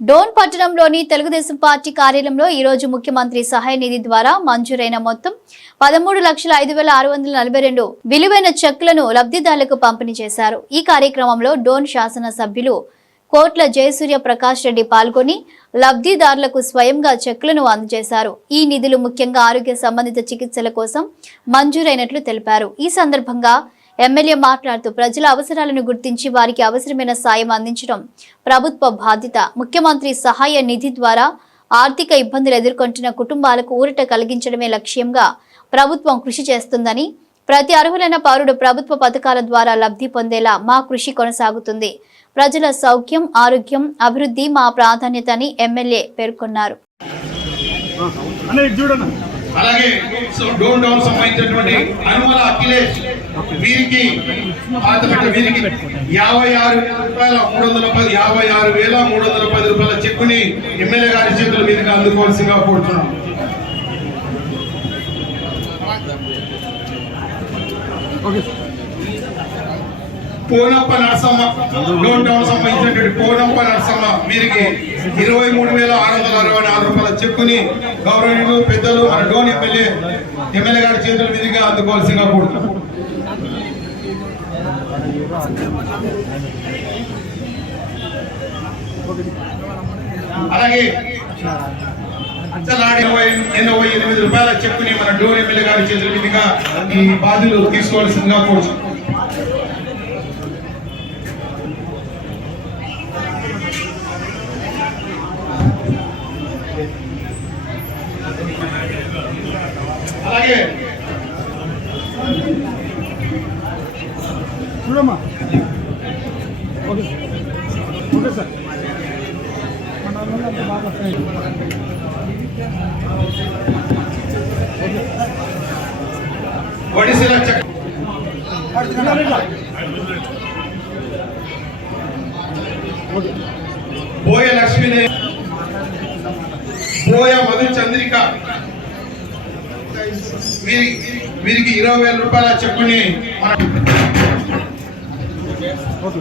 డోన్ పట్టణంలోని తెలుగుదేశం పార్టీ కార్యాలయంలో ఈ రోజు ముఖ్యమంత్రి సహాయ నిధి ద్వారా మంజూరైన మొత్తం పదమూడు లక్షల ఐదు వేల ఆరు వందల నలభై రెండు విలువైన చెక్కులను లబ్ధిదారులకు పంపిణీ చేశారు. ఈ కార్యక్రమంలో డోన్ శాసన సభ్యులు కోట్ల జయసూర్య ప్రకాష్ రెడ్డి పాల్గొని లబ్ధిదారులకు స్వయంగా చెక్కులను అందజేశారు. ఈ నిధులు ముఖ్యంగా ఆరోగ్య సంబంధిత చికిత్సల కోసం మంజూరైనట్లు తెలిపారు. ఈ సందర్భంగా ఎమ్మెల్యే మాట్లాడుతూ ప్రజల అవసరాలను గుర్తించి వారికి అవసరమైన సాయం అందించడం ప్రభుత్వ బాధ్యత. ముఖ్యమంత్రి సహాయ నిధి ద్వారా ఆర్థిక ఇబ్బందులు ఎదుర్కొంటున్న కుటుంబాలకు ఊరట కలిగించడమే లక్ష్యంగా ప్రభుత్వం కృషి చేస్తుందని ప్రతి అర్హులైన పౌరుడు ప్రభుత్వ పథకాల ద్వారా లబ్ధి పొందేలా మా కృషి కొనసాగుతుంది. ప్రజల సౌఖ్యం ఆరోగ్యం అభివృద్ధి మా ప్రాధాన్యత అని ఎమ్మెల్యే పేర్కొన్నారు. అలాగే సో డోన్ డౌన్ సంబంధించినటువంటి అనుమల అఖిలేష్ వీరికి వీరికి యాభై ఆరు రూపాయల మూడు వందల పది యాభై ఆరు వేల మూడు వందల పది రూపాయల చెక్కుని ఎమ్మెల్యే గారి చేతుల మీదుగా అందుకోవాల్సిందిగా కోరుతున్నాం. పోనప్ప నరసమ్మ డోన్ టౌన్ సంబంధించినటువంటి పోనప్ప నరసమ్మ వీరికి ఇరవై మూడు వేల ఆరు వందల అరవై నాలుగు రూపాయల చెక్కుని గౌరవనీయులు పెద్దలు మన డోన్ ఎమ్మెల్యే ఎమ్మెల్యే గారి చేతుల మీదుగా అందుకోవాల్సిందిగా కోరుతున్నాం. అలాగే అచ్చలాడి ఎనభై ఎనిమిది రూపాయల చెక్కుని మన డోన్ ఎమ్మెల్యే గారి చేతుల మీదుగా ఈ బాధ్యులు తీసుకోవాల్సిందిగా కోరుతున్నాం అలాగే చూడమ్మా. ఓకే. Okay sir. మన వాళ్ళంతా బోయ లక్ష్మీనే. బోయ మధు చంద్రిక వీరి వీరికి ఇరవై వేల రూపాయల చెక్కుని మన ఓకే